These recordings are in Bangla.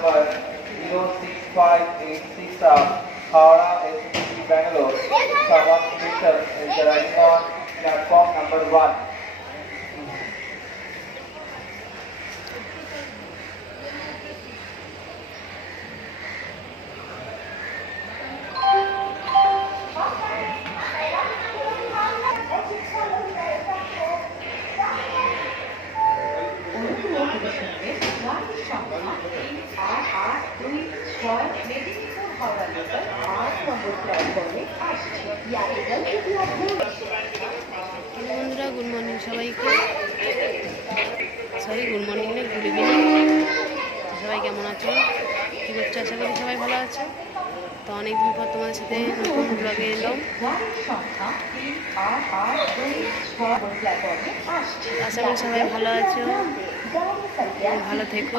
number 06586 of Howrah SCTC Bangalore. Someone Mitchell is arriving on platform number 1. বন্ধুরা গুড মর্নিং সবাইকে, সরি গুড মর্নিং না গুড ইভিনিং। সবাই কেমন আছো, কী করছো? আশা করি সবাই ভালো আছে। তো অনেকদিন পর তোমাদের সাথে নতুন ব্লগে এলাম। আশা করি সবাই ভালো আছো, ভালো থেকো।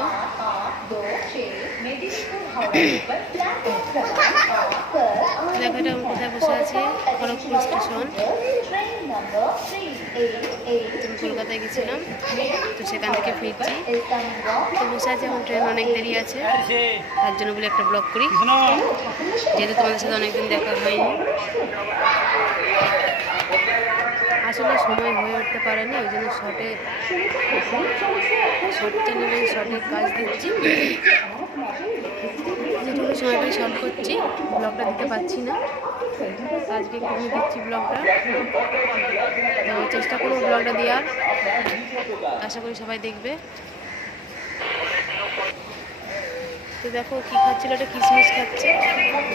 দেখো এটা আমি কোথায় বসে আছি, খড়গপুর স্টেশন। কলকাতায় গেছিলাম, তো সেখান থেকে ফিরছি। তো বসে আছি, এখন ট্রেন অনেক দেরি আছে, তার জন্য বলে একটা ব্লগ করি, যেহেতু তোমাদের সাথে অনেকদিন দেখা হয়নি। আসলে সময় হয়ে উঠতে পারেনি, ওই জন্য শর্ট চ্যানেলে শর্টের কাজ দিচ্ছি, যেটুকু সময় পাই শর্ট করছি, ব্লগটা দিতে পারছি না। আজকে একটু দিচ্ছি ব্লগটা, তো চেষ্টা করবো ব্লগটা দেওয়ার, আশা করি সবাই দেখবে। তো দেখো কী খাচ্ছিল, এটা কিশমিশ খাচ্ছে,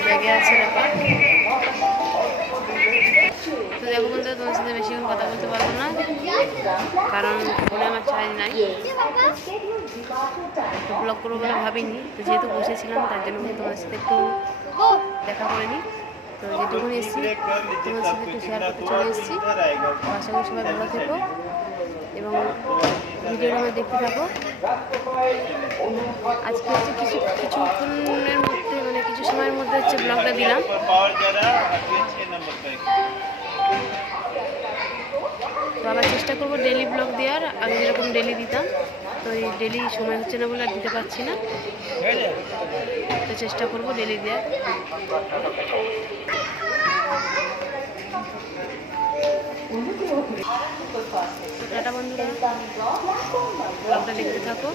ব্যাগে আছে ব্যাপার। তো দেখো বলতে তোমার সাথে বেশিক্ষণ কথা বলতে পারবো না, কারণ ফোনে আমার চার্জ নাই, একটু ব্লগ করবো বলে ভাবিনি। তো যেহেতু বসেছিলাম তার জন্য তোমাদের সাথে একটু দেখা করিনি। তো যেটুকুনি এসেছি তোমাদের সাথে একটু শেয়ার করতে চলে এসেছি। আশা করি সবাই ভালো থেকো এবং ভিডিওটা আমার দেখতে থাকো। আজকে হচ্ছে কিছুক্ষণের মধ্যে, মানে কিছু সময়ের মধ্যে হচ্ছে ব্লগটা দিলাম। তো আবার চেষ্টা করবো ডেলি ব্লগ দেওয়ার, আগে যেরকম ডেলি দিতাম। তো এই ডেলি সময় হচ্ছে না বলে আর দিতে পারছি না, তো চেষ্টা করবো ডেলি দেওয়ার। টাটা বন্ধুরা, ব্লগটা দেখতে থাকো।